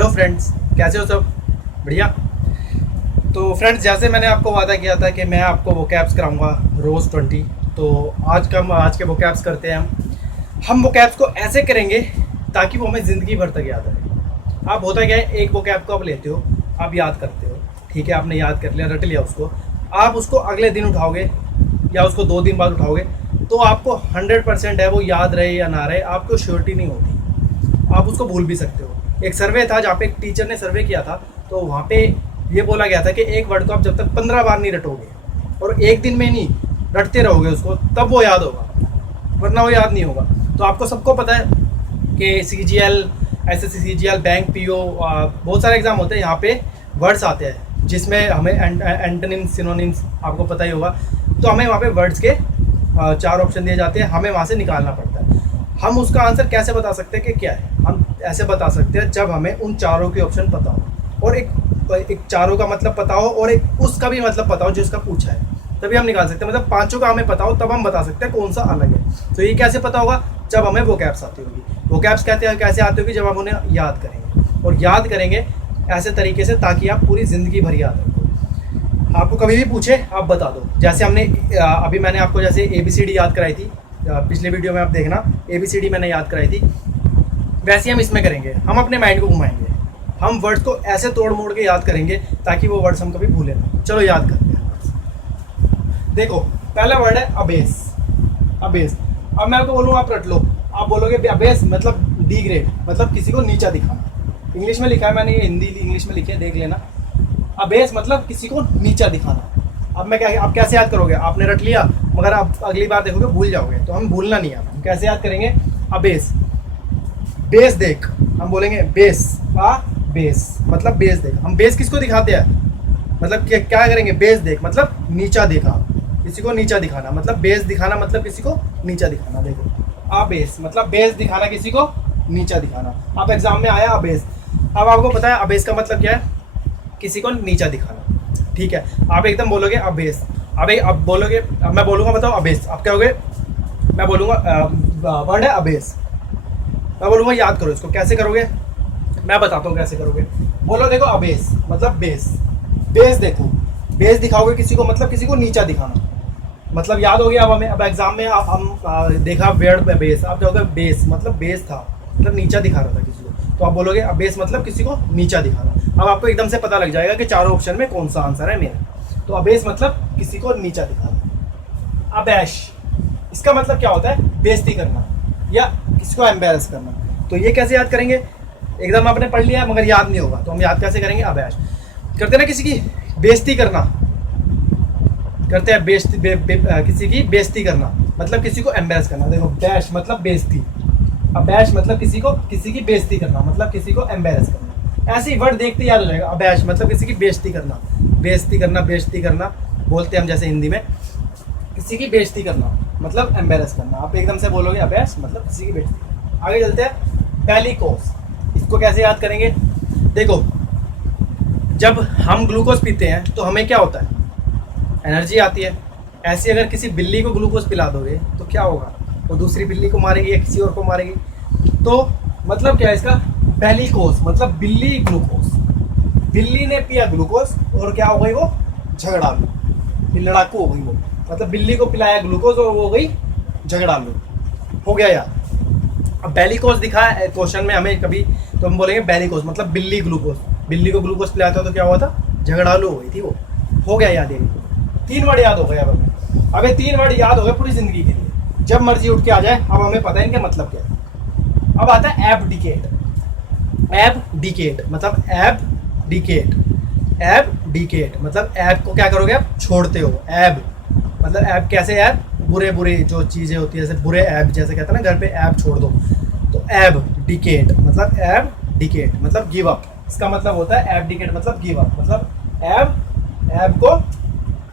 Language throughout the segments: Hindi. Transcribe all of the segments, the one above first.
हेलो फ्रेंड्स, कैसे हो सब? बढ़िया। तो फ्रेंड्स, जैसे मैंने आपको वादा किया था कि मैं आपको वोकैब्स कराऊंगा रोज़ 20। तो आज के वोकैब्स करते हैं हम वोकैब्स को ऐसे करेंगे ताकि वो हमें ज़िंदगी भर तक याद रहे। आप होता क्या है, एक वोकैब को आप लेते हो, आप याद करते हो, ठीक है, आपने याद कर लिया, रट लिया उसको। आप उसको अगले दिन उठाओगे या उसको 2 दिन बाद उठाओगे तो आपको 100% है वो याद रहे या ना रहे, आपको श्योरिटी नहीं होती। आप उसको भूल भी सकते हो। एक सर्वे था जहाँ पे एक टीचर ने सर्वे किया था, तो वहाँ पे ये बोला गया था कि एक वर्ड को आप जब तक 15 बार नहीं रटोगे और एक दिन में नहीं रटते रहोगे उसको, तब वो याद होगा, वरना वो याद नहीं होगा। तो आपको सबको पता है कि CGL, SSC CGL, bank PO, बहुत सारे एग्जाम होते हैं, यहाँ पे वर्ड्स आते हैं जिसमें हमें एंटोनिम्स, सिनोनिम्स आपको पता ही होगा। तो हमें वहाँ पे वर्ड्स के 4 ऑप्शन दिए जाते हैं, हमें वहाँ से निकालना पड़ता है। हम उसका आंसर कैसे बता सकते हैं कि क्या है? हम ऐसे बता सकते हैं जब हमें उन चारों के ऑप्शन पता हो और एक चारों का मतलब पता हो और एक उसका भी मतलब पता हो जिसका पूछा है, तभी हम निकाल सकते हैं। मतलब पांचों का हमें पता हो तब हम बता सकते हैं कौन सा अलग है। तो ये कैसे पता होगा? जब हमें वोकैब्स आती होगी। वोकैब्स कहते हैं कैसे आती होगी? जब हम उन्हें याद करेंगे, और याद करेंगे ऐसे तरीके से ताकि आप पूरी ज़िंदगी भर याद रखो। आपको कभी भी पूछे आप बता दो। जैसे हमने अभी मैंने आपको जैसे ABCD याद कराई थी, पिछले वीडियो में आप देखना, ABCD मैंने याद कराई थी, वैसे हम इसमें करेंगे। हम अपने माइंड को घुमाएंगे, हम वर्ड्स को ऐसे तोड़ मोड़ के याद करेंगे ताकि वो वर्ड्स हम कभी भूलें ना। चलो याद करते हैं। देखो, पहला वर्ड है अबेस। अबेस। अब मैं आपको बोलूँ आप रट लो। आप बोलोगे अबेस मतलब डिग्रेड, मतलब किसी को नीचा दिखाना। इंग्लिश में लिखा है, मैंने ये हिंदी इंग्लिश में लिखे, देख लेना। अबेस मतलब किसी को नीचा दिखाना। अब मैं क्या, आप कैसे याद करोगे? आपने रट लिया, मगर आप अगली बार देखोगे भूल जाओगे, तो हम भूलना नहीं है। हम कैसे याद करेंगे? अबेस। बेस देख, हम बोलेंगे बेस। बेस मतलब बेस देख। हम बेस किसको दिखाते हैं? मतलब क्या करेंगे? बेस देख मतलब नीचा देखा, किसी को नीचा दिखाना। मतलब बेस दिखाना मतलब किसी को नीचा दिखाना। देखो, बेस मतलब बेस दिखाना, किसी को नीचा दिखाना। अब एग्जाम में आया अबेस। अब आपको पता है अबेस का मतलब क्या है? किसी को नीचा दिखाना, ठीक है। आप एकदम बोलोगे अबेस। अब बोलोगे, अब मैं बोलूँगा बताओ अबेस, आप क्या होगे? मैं बोलूँगा वर्ड है अबेस, मैं बोलूँगा याद करो इसको। कैसे करोगे? मैं बताता हूँ कैसे करोगे। बोलो, देखो अबेस मतलब बेस। बेस देखो, बेस दिखाओगे किसी को, मतलब किसी को नीचा दिखाना। मतलब याद हो गया अब हमें। अब एग्जाम में हम देखा वर्ड बेस, आप कहोगे बेस मतलब बेस था, मतलब नीचा दिखा रहा था किसी को, तो आप बोलोगे अबेस मतलब किसी को नीचा दिखाना। अब आपको एकदम से पता लग जाएगा कि चारों ऑप्शन में कौन सा आंसर है मेरा। तो अबेस मतलब किसी को नीचा दिखाना। अबैश, इसका मतलब क्या होता है? बेइज्जती करना या किसी को एम्बैरस करना। तो ये कैसे याद करेंगे? एकदम आपने पढ़ लिया मगर याद नहीं होगा, तो हम याद कैसे करेंगे? अबैश करते ना, किसी की बेइज्जती करना करते हैं, किसी की बेइज्जती करना मतलब किसी को एम्बैरस करना। देखो, बैश मतलब बेइज्जती, अबैश मतलब किसी की बेइज्जती करना, मतलब किसी को एम्बैरस करना। ऐसे ही वर्ड देखते याद हो जाएगा। अबैश मतलब किसी की बेइज्जती करना, बेइज्जती करना, बेइज्जती करना बोलते हैं हम जैसे हिंदी में। किसी की बेइज्जती करना मतलब एम्बैरस करना। आप एकदम से बोलोगे अबैश मतलब किसी की बेइज्जती। आगे चलते हैं, बेलिकोस। इसको कैसे याद करेंगे? देखो, जब हम ग्लूकोज पीते हैं तो हमें क्या होता है? एनर्जी आती है। ऐसे अगर किसी बिल्ली को ग्लूकोज पिला दोगे तो क्या होगा? वो दूसरी बिल्ली को मारेगी या किसी और को मारेगी। तो मतलब क्या है इसका? बेलिकोस मतलब बिल्ली ग्लूकोज। बिल्ली ने पिया ग्लूकोज और क्या हो गई? वो झगड़ालू, लड़ाकू हो गई वो। मतलब बिल्ली को पिलाया ग्लूकोज और वो हो गई झगड़ालू। हो गया यार। अब बेलिकोस दिखा है क्वेश्चन में हमें कभी, तो हम बोलेंगे बेलिकोस मतलब बिल्ली ग्लूकोज। बिल्ली को ग्लूकोज पिलाया था तो क्या हुआ था? झगड़ालू हो गई थी वो। हो गया याद? ये 3 वर्ड याद हो गए अब हमें। अब ये 3 वर्ड याद हो गए पूरी जिंदगी के लिए, जब मर्जी उठ के आ जाए। अब हमें पता है इनका मतलब क्या है। अब आता है एबडिकेट। एबडिकेट मतलब एबडिकेट। एबडिकेट मतलब ऐब को क्या करोगे? आप छोड़ते हो। ऐब मतलब ऐब कैसे? ऐब बुरे बुरे जो चीज़ें होती है, जैसे बुरे ऐब, जैसे कहते हैं ना घर पे ऐब छोड़ दो, तो ऐब डिकेट मतलब ऐब डिकेट मतलब गिव अप। इसका मतलब होता है ऐब डिकेट मतलब गिव अप। मतलब ऐब को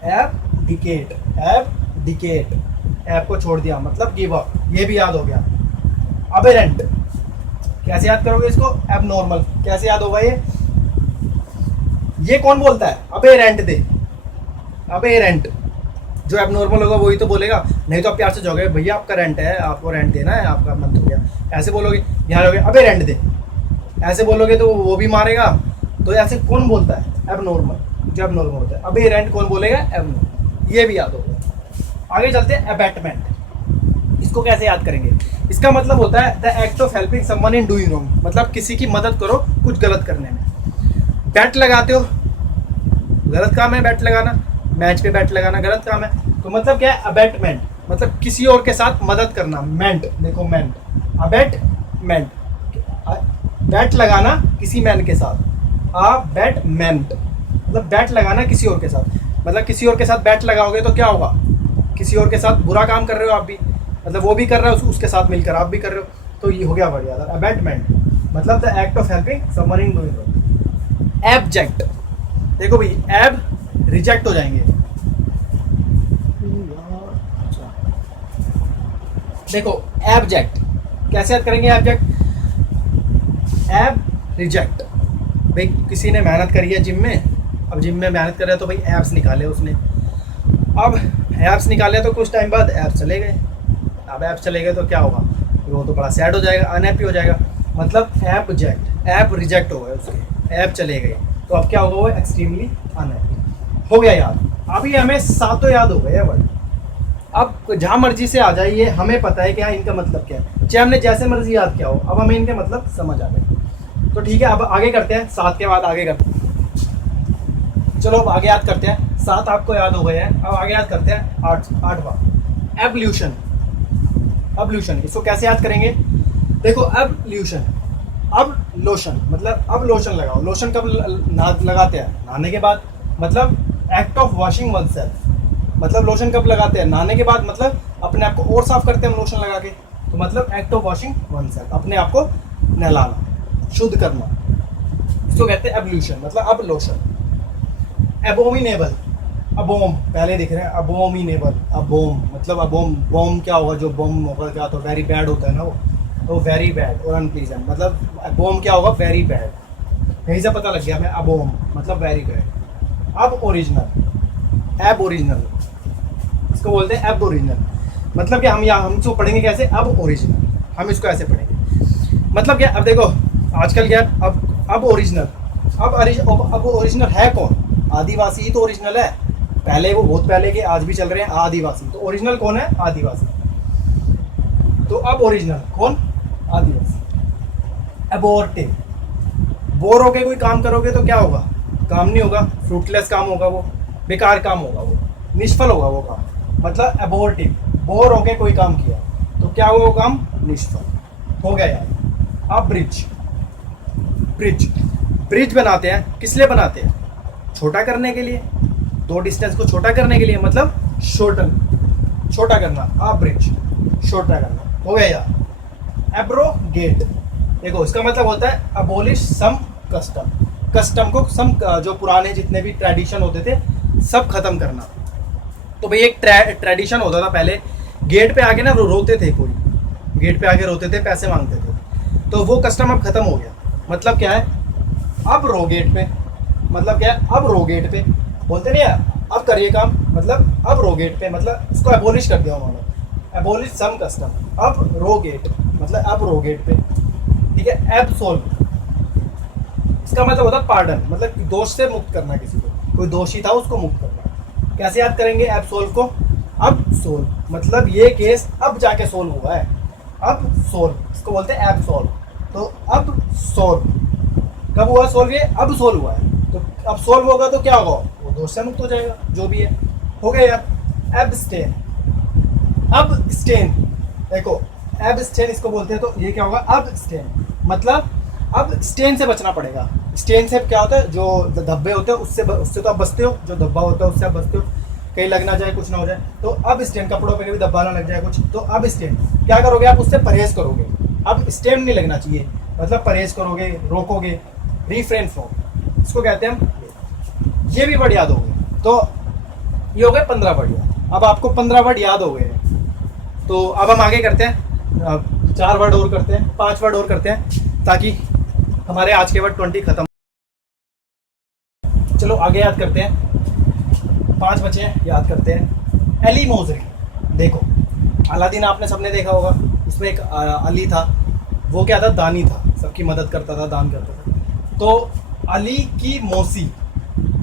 ऐब डिकेट ऐब को छोड़ दिया मतलब गिव अप। ये भी याद हो गया। अबेरेंट कैसे याद करोगे इसको? एब नॉर्मल कैसे याद होगा ये कौन बोलता है? अबेरेंट दे। अबेरेंट जो एब नॉर्मल होगा वही तो बोलेगा, नहीं तो आप प्यार से जाओगे भैया आपका रेंट है, आपको रेंट देना है, आपका मंथ हो गया, ऐसे बोलोगे। यहाँ लोगे अबे रेंट दे। ऐसे बोलोगे तो वो भी मारेगा। तो ऐसे कौन बोलता है? एबनॉर्मल, जो एबनॉर्मल होता है। अभी एरेंट कौन बोलेगा? एबनॉर्मल। ये भी याद होगा। आगे चलते हैं अबैटमेंट। इसको कैसे याद करेंगे? इसका मतलब होता है the act of helping someone in doing wrong, मतलब किसी की मदद करो कुछ गलत करने में। बैट लगाते हो, गलत काम है बैट लगाना। मैच पे बैट लगाना गलत काम है। तो मतलब क्या है? अबैटमेंट मतलब किसी और के साथ मदद करना। मेंट, देखो मेंट, अबैटमेंट, बैट लगाना किसी मैन के साथ। अबैटमेंट मतलब बैट लगाना किसी और के साथ। मतलब किसी और के साथ बैट लगाओगे तो क्या होगा? किसी और के साथ बुरा काम कर रहे हो आप भी, मतलब वो भी कर रहा है उसके साथ मिलकर आप भी कर रहे हो। तो ये हो गया बढ़िया। अबैटमेंट मतलब the act of helping someone in doing wrong. Abject, देखो भाई एब रिजेक्ट हो जाएंगे। देखो एब्जेक्ट कैसे याद करेंगे? एब्जेक्ट, एब रिजेक्ट। भाई किसी ने मेहनत करी है जिम में, अब जिम में मेहनत कर रहा है तो भाई एब्स निकाले उसने। अब एब्स निकाले तो कुछ टाइम बाद एब्स चले गए। अब एब्स चले गए तो क्या होगा? वो तो बड़ा सैड हो जाएगा, अनहैप्पी हो जाएगा। मतलब एब्जेक्ट, एब रिजेक्ट हो गए उसके, एब चले गए तो अब क्या होगा? वो एक्सट्रीमली अनहैप्पी। हो गया याद। अभी हमें सातों याद हो गए वर्ड। अब जहाँ मर्जी से आ जाइए, हमें पता है क्या इनका मतलब क्या है, चाहे हमने जैसे मर्जी याद किया हो, अब हमें इनके मतलब समझ आ गए। तो ठीक है, अब आगे करते हैं। 7 के बाद आगे करते हैं। चलो अब आगे याद करते हैं। 7 आपको याद हो गए हैं, अब आगे याद करते हैं 8वां एवोल्यूशन। एवोल्यूशन इसको कैसे याद करेंगे? देखो एवोल्यूशन, अब लोशन मतलब अब लोशन लगाओ। लोशन कब लगाते हैं? नहाने के बाद। मतलब act of washing one self, मतलब लोशन कब लगाते हैं? नहाने के बाद। मतलब अपने आप को और साफ करते हैं हम लोशन लगा के। तो मतलब act of washing one self, अपने आप को नहलाना, शुद्ध करना, इसको कहते हैं एवोल्यूशन। मतलब अब लोशन। एबोमिनेबल, अबोम पहले दिख रहे हैं, अबोमिनेबल, अबोम मतलब अबोम। बॉम क्या होगा? जो बॉम होगा क्या तो वेरी बैड होता है ना वो, तो वेरी बैड और अनप्लीजेंट। मतलब अबोम क्या होगा? Very bad. यहीं से पता लग गया हमें, अबोम मतलब वेरी बैड। अब ओरिजिनल, एब ओरिजिनल, इसको बोलते हैं एब ओरिजिनल। मतलब क्या हम इसको पढ़ेंगे कैसे? अब ओरिजिनल, हम इसको ऐसे पढ़ेंगे। मतलब क्या? अब देखो आजकल क्या, अब ओरिजिनल, अब ओरिजिनल है कौन? आदिवासी ही तो ओरिजिनल है। पहले वो बहुत पहले के आज भी चल रहे हैं आदिवासी। तो ओरिजिनल कौन है? आदिवासी। तो अब ओरिजिनल कौन? आदिवासी। अबॉर्टिव, बोर होके कोई काम करोगे तो क्या होगा? काम नहीं होगा, फ्रूटलेस काम होगा, वो बेकार काम होगा, वो निष्फल होगा वो काम। मतलब अबॉर्टिव, बोर होके कोई काम किया तो क्या होगा? वो काम निष्फल हो गया यार। अब ब्रिज, ब्रिज, ब्रिज बनाते हैं किस लिए बनाते हैं? छोटा करने के लिए, दो डिस्टेंस को छोटा करने के लिए, मतलब शॉर्टन, छोटा करना। अब ब्रिज छोटा करना हो गया यार। एब्रोगेट, देखो इसका मतलब होता है अबोलिश सम कस्टम, कस्टम को सम, जो पुराने जितने भी ट्रेडिशन होते थे सब खत्म करना। तो भाई एक ट्रेडिशन होता था पहले, गेट पे आके ना रोते थे, कोई गेट पे आके रोते थे, पैसे मांगते थे, तो वो कस्टम अब खत्म हो गया। मतलब क्या है? अब रो गेट पे, मतलब क्या है? अब रो गेट पे बोलते नहीं है, अब करिए काम, मतलब अब रो गेट पे, मतलब इसको एबोलिश कर दिया उन्होंने। एबोलिश सम कस्टम, अब रो गेट, मतलब अब रो गेट पे। ठीक है। एब्सोल्व, इसका मतलब होता है पार्डन, मतलब दोष से मुक्त करना किसी को, कोई दोषी था उसको मुक्त करना। कैसे याद करेंगे एब्सोल्व को? अब सोल्व, मतलब ये केस अब जाके सोल्व हुआ है। अब सोल्व, इसको बोलते हैं एब्सोल्व। तो अब सोल्व कब हुआ? सोल्व ये अब सोल्व हुआ है, तो अब सोल्व होगा तो क्या होगा? वो दोष से मुक्त हो जाएगा, जो भी है। हो गया यार। एब्स्टेन, अब स्टेन, देखो एब्स्टेन इसको बोलते हैं, तो ये क्या होगा? अब स्टेन, मतलब अब स्टेन से बचना पड़ेगा। स्टेन से क्या होता है? जो धब्बे होते हैं उससे तो आप बचते हो, जो धब्बा होता है उससे आप बचते हो, कहीं लग ना जाए, कुछ ना हो जाए। तो अब स्टेन, कपड़ों पे भी धब्बा ना लग जाए कुछ, तो अब स्टेन क्या करोगे? आप उससे परहेज करोगे। अब स्टेन नहीं लगना चाहिए, मतलब परहेज करोगे, रोकोगे, रिफ्रेन फ्रॉम, इसको कहते हैं हम। ये भी वर्ड याद हो गए, तो ये हो गए 15 वर्ड याद। अब आपको 15 वर्ड याद हो गए, तो अब हम आगे करते हैं, 4 वर्ड और करते हैं, 5 वर्ड और करते हैं, ताकि हमारे आज के वर्ड 20 खत्म। चलो आगे याद करते हैं, 5 बचे हैं, याद करते हैं। एलिमोजरी, देखो अलादीन आपने सबने देखा होगा, उसमें एक अली था, वो क्या था? दानी था। सबकी मदद करता था, दान करता था। तो अली की मौसी,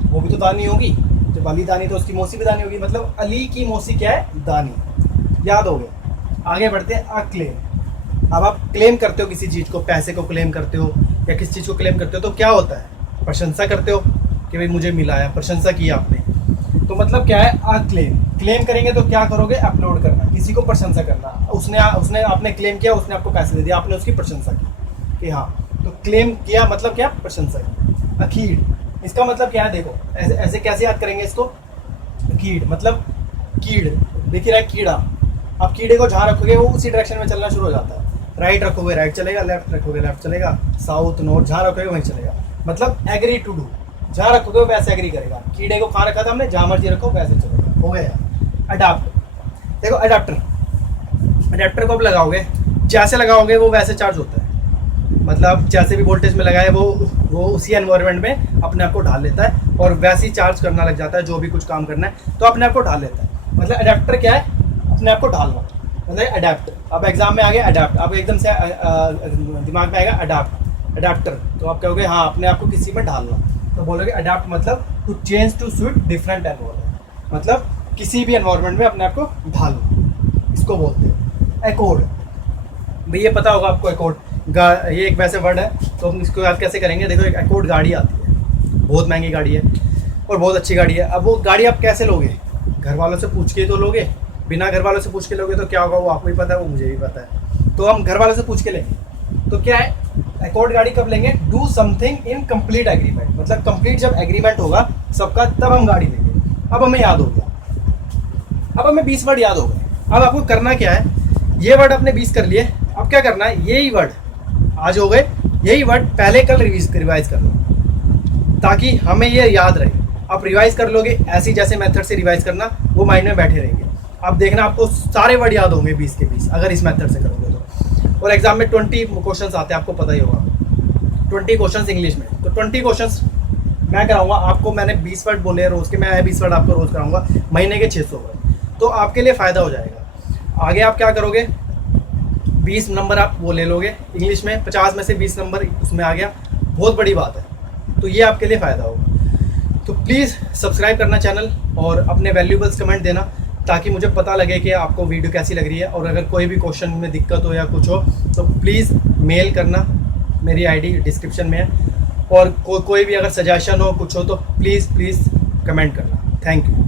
वो भी तो दानी होगी, जब अली दानी तो उसकी मौसी भी दानी होगी, मतलब अली की मौसी क्या है? दानी। याद हो गया। आगे बढ़ते हैं क्लेम। अब आप क्लेम करते हो किसी चीज़ को, पैसे को क्लेम करते हो या किसी चीज़ को क्लेम करते हो तो क्या होता है? प्रशंसा करते हो कि भाई मुझे मिला है, प्रशंसा की आपने। तो मतलब क्या है? क्लेम। क्लेम करेंगे तो क्या करोगे? अपलोड करना, किसी को प्रशंसा करना। उसने आपने क्लेम किया, उसने आपको पैसे दे दिया, आपने उसकी प्रशंसा की कि हाँ। तो क्लेम किया मतलब क्या? प्रशंसा की। अखीड़, इसका मतलब क्या है? देखो ऐसे ऐसे कैसे याद करेंगे इसको? कीड़ मतलब कीड़, देखिए रहा है कीड़ा। आप कीड़े को जहाँ रखोगे वो उसी डायरेक्शन में चलना शुरू हो जाता है। राइट रखोगे राइट चलेगा, लेफ्ट रखोगे लेफ्ट चलेगा, साउथ नॉर्थ जहाँ रखोगे वहीं चलेगा। मतलब एग्री टू डू, जहाँ रखोगे वो वैसे एग्री करेगा। कीड़े को कहाँ रखा था हमने? जहाँ मर्जी रखो वैसे चलेगा। हो गया। अडाप्ट, देखो अडाप्टर, अडाप्टर को आप लगाओगे, जैसे लगाओगे वो वैसे चार्ज होता है। मतलब जैसे भी वोल्टेज में लगाए वो उसी एनवायरनमेंट में अपने आप को ढाल लेता है और वैसे ही चार्ज करना लग जाता है। जो भी कुछ काम करना है तो अपने आप को ढाल लेता है। मतलब अडेप्टर क्या है? अपने आप को ढालना, मतलब अडेप्ट। अब एग्जाम में आ गया अडेप्ट, अब एकदम से दिमाग में आएगा अडाप्ट, अडेप्टर, तो आप कहोगे हाँ अपने आप को किसी में ढालना। तो बोलोगे अडेप्ट मतलब to change to suit different environment, मतलब किसी भी एनवायरनमेंट में अपने आप को ढालना, इसको बोलते हैं। एकॉर्ड, भाई ये पता होगा आपको एकॉर्ड, ये एक वैसे वर्ड है तो हम इसको याद कैसे करेंगे? देखो एक एकॉर्ड गाड़ी आती है, बहुत महंगी गाड़ी है और बहुत अच्छी गाड़ी है। अब वो गाड़ी आप कैसे लोगे? घर वालों से पूछ के तो लोगे, बिना घर वालों से पूछ के लोगे तो क्या होगा? वो आपको भी पता है, वो मुझे भी पता है। तो हम घर वालों से पूछ के लेंगे तो क्या है? एकॉर्ड गाड़ी कब लेंगे? Do something in complete agreement, मतलब कंप्लीट जब एग्रीमेंट होगा सबका तब हम गाड़ी लेंगे। अब हमें याद हो गया, अब हमें 20 वर्ड याद हो गए। अब आपको करना क्या है? ये वर्ड आपने 20 कर लिए, अब क्या करना है? यही वर्ड आज हो गए, यही वर्ड पहले कल रिवाइज कर लो ताकि हमें ये याद रहे। आप रिवाइज कर लोगे ऐसी जैसे मेथड से रिवाइज करना, वो माइंड में बैठे रहेंगे। आप देखना आपको सारे वर्ड याद होंगे 20 के 20 अगर इस मेथड से करोगे तो। और एग्जाम में 20 क्वेश्चंस आते हैं, आपको पता ही होगा, 20 क्वेश्चंस इंग्लिश में। तो 20 क्वेश्चंस मैं कराऊंगा आपको। मैंने 20 वर्ड बोले रोज़ के, मैं 20 वर्ड आपको रोज़ कराऊंगा, महीने के 600 वर्ड, तो आपके लिए फ़ायदा हो जाएगा। आगे आप क्या करोगे? 20 नंबर आप वो ले लोगे इंग्लिश में, 50 में से 20 नंबर उसमें आ गया, बहुत बड़ी बात है। तो ये आपके लिए फ़ायदा होगा। तो प्लीज़ सब्सक्राइब करना चैनल और अपने वैल्यूबल्स कमेंट देना ताकि मुझे पता लगे कि आपको वीडियो कैसी लग रही है। और अगर कोई भी क्वेश्चन में दिक्कत हो या कुछ हो तो प्लीज़ मेल करना, मेरी आईडी डिस्क्रिप्शन में है। और कोई भी अगर सजेशन हो कुछ हो तो प्लीज़ कमेंट करना। Thank you.